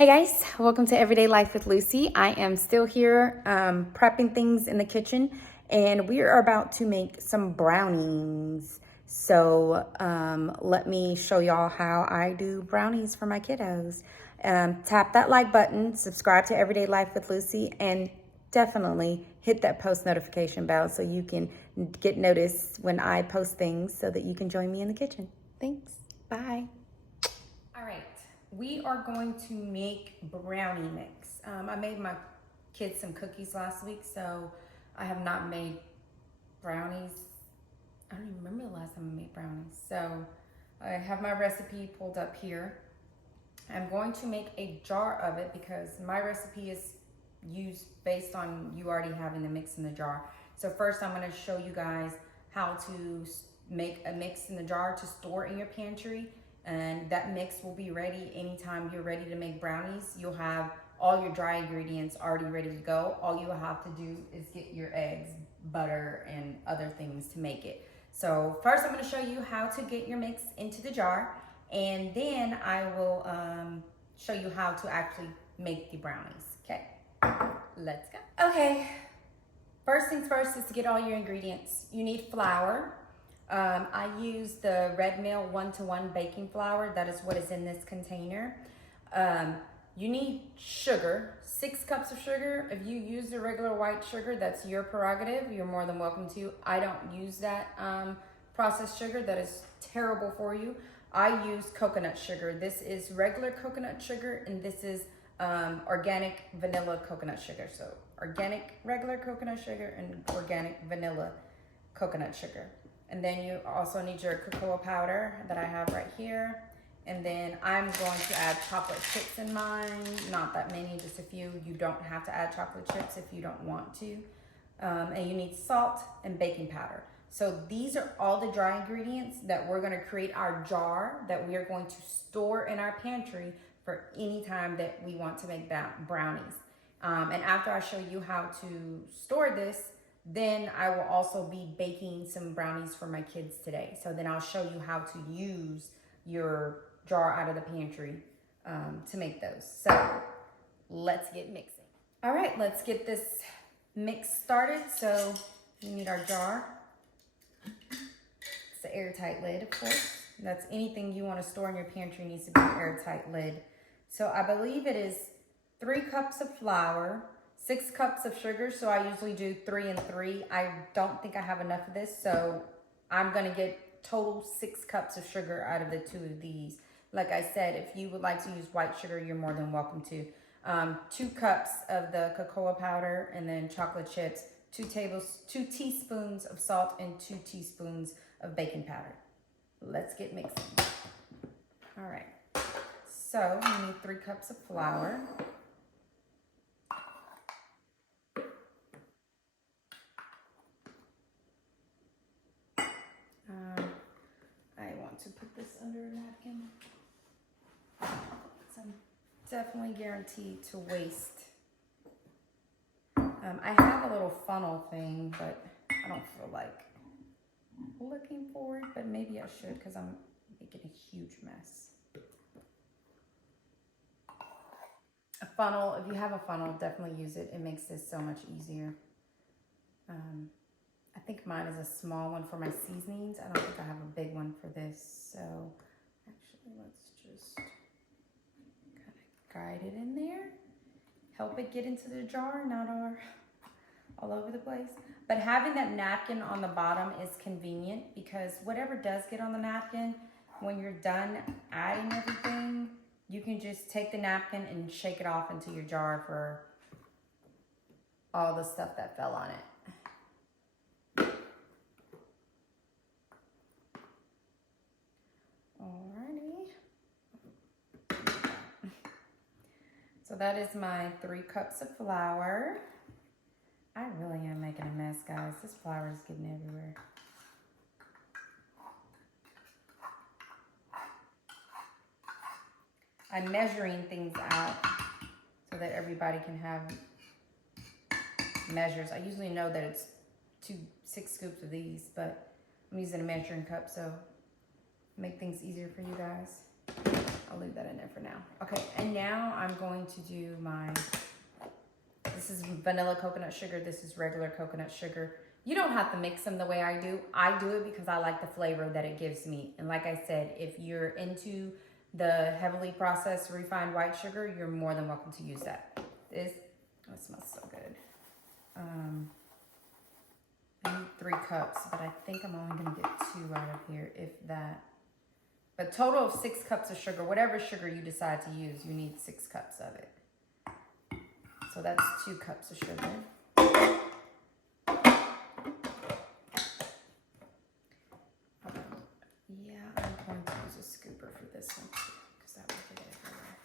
Hey guys, welcome to Everyday Life with Lucy. I am still here prepping things in the kitchen, and we are about to make some brownies. So let me show y'all how I do brownies for my kiddos. Tap that like button, subscribe to Everyday Life with Lucy, and definitely hit that post notification bell so you can get notice when I post things so that you can join me in the kitchen. Thanks. Bye. All right, we are going to make brownie mix. I made my kids some cookies last week, so I have not made brownies. I don't even remember the last time I made brownies. So I have my recipe pulled up here. I'm going to make a jar of it because my recipe is used based on you already having the mix in the jar. So first I'm going to show you guys how to make a mix in the jar to store in your pantry. And that mix will be ready anytime you're ready to make brownies. You'll have all your dry ingredients already ready to go. All you will have to do is get your eggs, butter, and other things to make it. So first I'm going to show you how to get your mix into the jar, and then I will show you how to actually make the brownies. Okay, let's go. Okay, first things first is to get all your ingredients. You need flour. I use the Red Mill 1-to-1 baking flour. That is what is in this container. You need sugar, 6 cups of sugar. If you use the regular white sugar, that's your prerogative. You're more than welcome to. I don't use that processed sugar. That is terrible for you. I use coconut sugar. This is regular coconut sugar, and this is organic vanilla coconut sugar. So organic regular coconut sugar and organic vanilla coconut sugar. And then you also need your cocoa powder that I have right here. And then I'm going to add chocolate chips in mine. Not that many, just a few. You don't have to add chocolate chips if you don't want to. And you need salt and baking powder. So these are all the dry ingredients that we're going to create our jar that we are going to store in our pantry for any time that we want to make brownies. And after I show you how to store this, then I will also be baking some brownies for my kids today. So then I'll show you how to use your jar out of the pantry to make those. So let's get mixing. All right, let's get this mix started. So we need our jar. It's an airtight lid, of course. That's anything you want to store in your pantry needs to be an airtight lid. So I believe it is 3 cups of flour, 6 cups of sugar, so I usually do 3 and 3. I don't think I have enough of this, so I'm gonna get total 6 cups of sugar out of the 2 of these. Like I said, if you would like to use white sugar, you're more than welcome to. 2 cups of the cocoa powder, and then chocolate chips, 2 teaspoons of salt, and 2 teaspoons of baking powder. Let's get mixing. All right, so you need 3 cups of flour. I want to put this under a napkin. So I'm definitely guaranteed to waste. I have a little funnel thing, but I don't feel like looking for it, but maybe I should because I'm making a huge mess. A funnel, if you have a funnel, definitely use it. It makes this so much easier. I think mine is a small one for my seasonings. I don't think I have a big one for this. So actually, let's just kind of guide it in there. Help it get into the jar, not all over the place. But having that napkin on the bottom is convenient because whatever does get on the napkin, when you're done adding everything, you can just take the napkin and shake it off into your jar for all the stuff that fell on it. Alrighty. So that is my 3 cups of flour. I really am making a mess, guys. This flour is getting everywhere. I'm measuring things out so that everybody can have measures. I usually know that it's 6 scoops of these, but I'm using a measuring cup, so make things easier for you guys. I'll leave that in there for now. Okay, and now I'm going to do this is vanilla coconut sugar. This is regular coconut sugar. You don't have to mix them the way I do. I do it because I like the flavor that it gives me. And like I said, if you're into the heavily processed refined white sugar, you're more than welcome to use that. It smells so good. I need 3 cups, but I think I'm only gonna get 2 out of here, if that. But total of 6 cups of sugar. Whatever sugar you decide to use, you need 6 cups of it. So that's 2 cups of sugar. Yeah, I'm going to use a scooper for this one too, because that will get everywhere.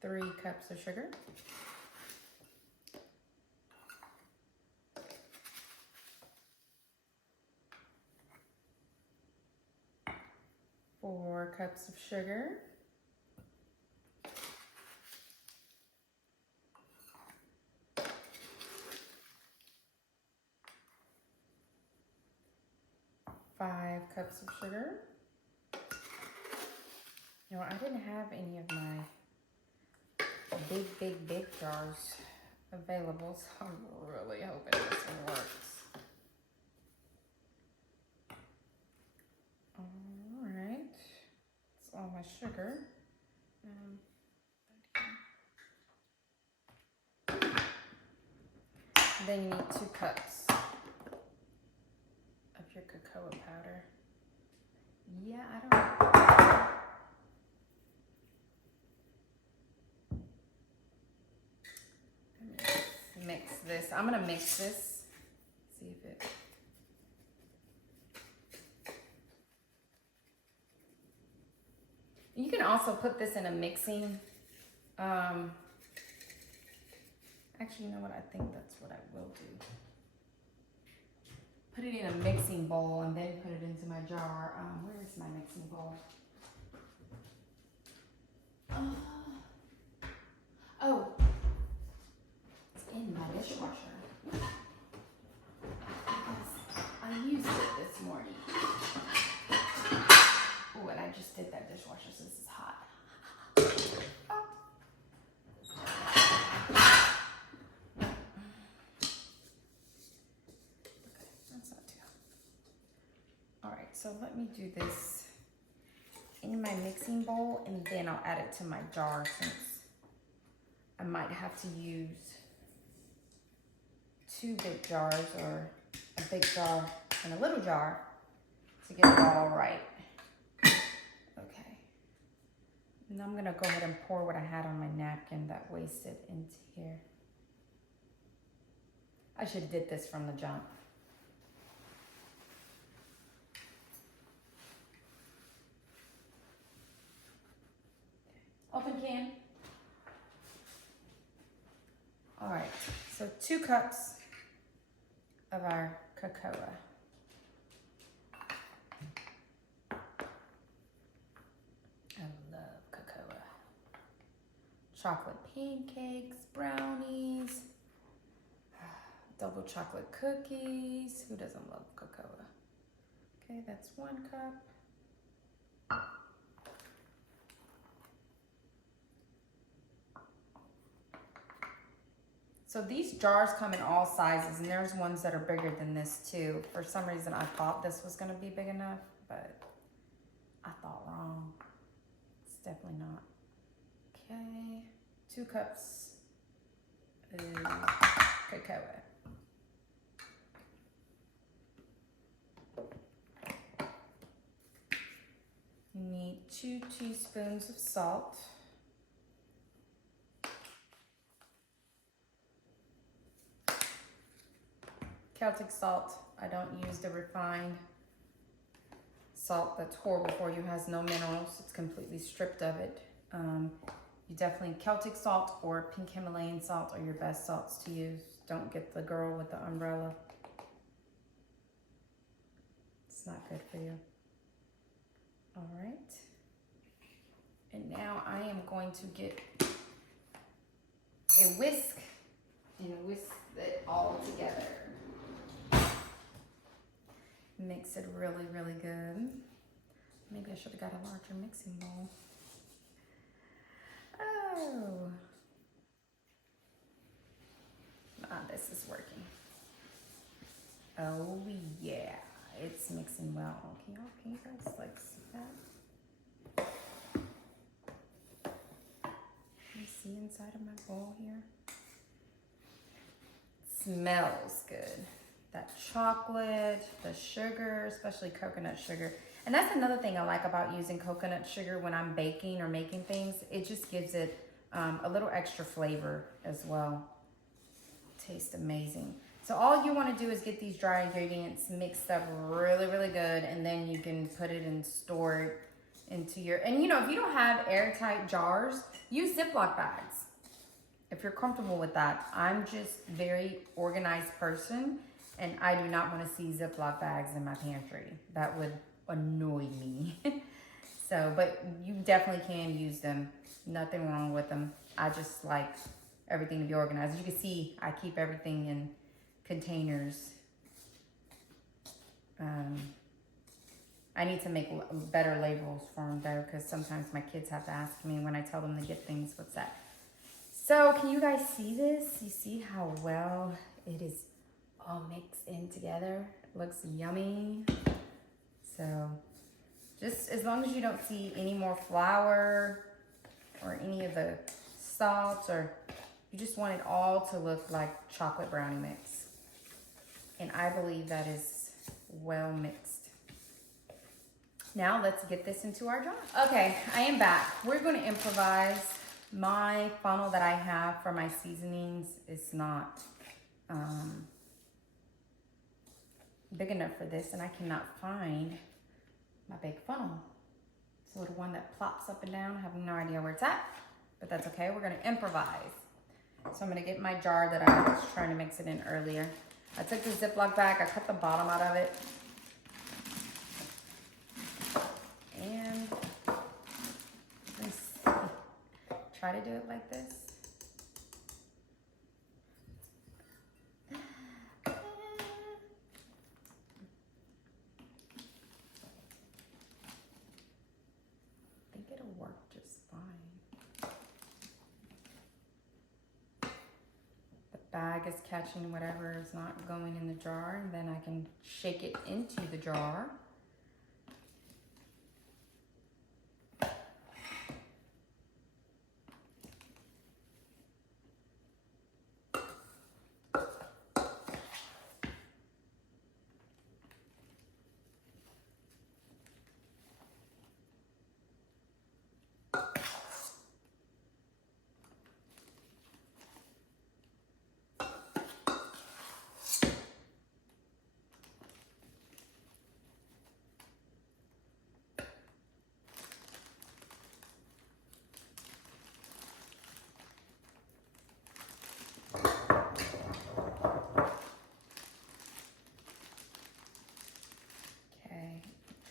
Three cups of sugar. 4 cups of sugar. 5 cups of sugar. You know, I didn't have any of my big jars available, so I'm really hoping this one works. All right, that's all my sugar. Then you need 2 cups of your cocoa powder. Yeah, I don't. Mix this. I'm gonna mix this. See if it. You can also put this in a mixing. Actually, you know what? I think that's what I will do. Put it in a mixing bowl and then put it into my jar. Where is my mixing bowl? Oh, it's in my dishwasher. I used it this morning. Oh, and I just did that dishwasher, so this is hot. So let me do this in my mixing bowl and then I'll add it to my jar, since I might have to use 2 big jars, or a big jar and a little jar, to get it all right. Okay. And I'm gonna go ahead and pour what I had on my napkin that wasted into here. I should have did this from the jump. Open can. All right, so 2 cups of our cocoa. I love cocoa. Chocolate pancakes, brownies, double chocolate cookies. Who doesn't love cocoa? Okay, that's 1 cup. So these jars come in all sizes, and there's ones that are bigger than this too. For some reason, I thought this was gonna be big enough, but I thought wrong. It's definitely not. Okay, 2 cups of cocoa. You need 2 teaspoons of salt. Celtic salt. I don't use the refined salt that's horrible for you, has no minerals. It's completely stripped of it. You definitely, Celtic salt or pink Himalayan salt are your best salts to use. Don't get the girl with the umbrella. It's not good for you. All right. And now I am going to get a whisk and whisk it all together. Mix it really, really good. Maybe I should have got a larger mixing bowl. Oh. This is working. Oh yeah, it's mixing well. Can you guys like see that? Can you see inside of my bowl here? Smells good. That chocolate, the sugar, especially coconut sugar. And that's another thing I like about using coconut sugar when I'm baking or making things. It just gives it a little extra flavor as well. Tastes amazing. So all you want to do is get these dry ingredients mixed up really, really good, and then you can put it and store it into your, and you know, if you don't have airtight jars, use Ziploc bags. If you're comfortable with that. I'm just a very organized person, and I do not want to see Ziploc bags in my pantry. That would annoy me. So, but you definitely can use them. Nothing wrong with them. I just like everything to be organized. As you can see, I keep everything in containers. I need to make better labels for them though, because sometimes my kids have to ask me when I tell them to get things, what's that? So can you guys see this? You see how well it is all mixed in together? It looks yummy. So just as long as you don't see any more flour or any of the salt, or you just want it all to look like chocolate brownie mix. And I believe that is well mixed. Now let's get this into our jar. Okay, I am back. We're going to improvise. My funnel that I have for my seasonings is not big enough for this, and I cannot find my big funnel. It's a little one that plops up and down. I have no idea where it's at, but that's okay. We're going to improvise. So I'm going to get my jar that I was trying to mix it in earlier. I took the Ziploc bag. I cut the bottom out of it. And let's try to do it like this. I think it'll work just fine. The bag is catching whatever is not going in the jar, and then I can shake it into the jar.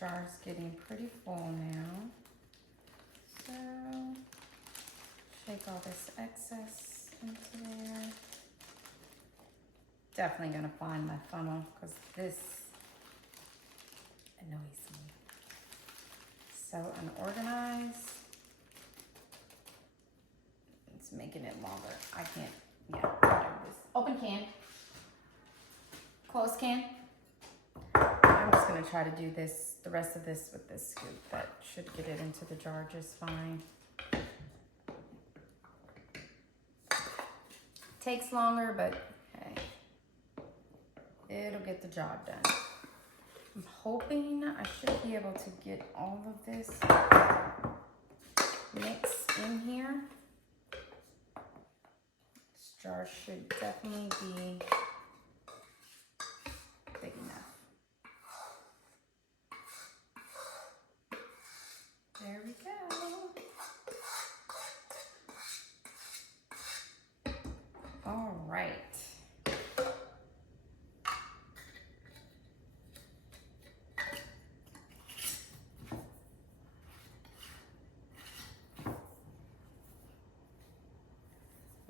Jar's getting pretty full now. So shake all this excess into there. Definitely gonna find my funnel because this annoys me. So unorganized. It's making it longer. I can't, yeah, whatever this. Open can. Closed can. I'm just gonna try to do this, the rest of this with this scoop. That should get it into the jar just fine. Takes longer, but hey, it'll get the job done. I'm hoping I should be able to get all of this mixed in here. This jar should definitely be big enough. There we go. All right.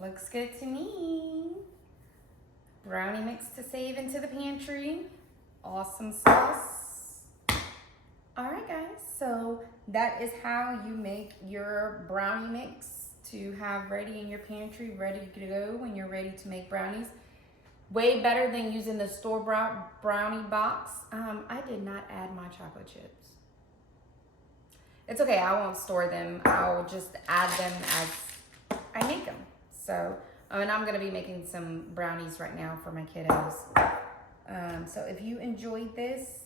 Looks good to me. Brownie mix to save into the pantry. Awesome sauce. All right, guys, so that is how you make your brownie mix to have ready in your pantry, ready to go when you're ready to make brownies. Way better than using the store-bought brownie box. I did not add my chocolate chips. It's okay, I won't store them. I'll just add them as I make them. So, and I'm gonna be making some brownies right now for my kiddos. So if you enjoyed this,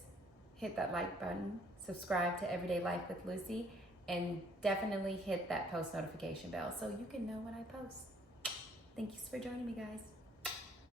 hit that like button, subscribe to Everyday Life with Lucy, and definitely hit that post notification bell so you can know when I post. Thank you for joining me, guys.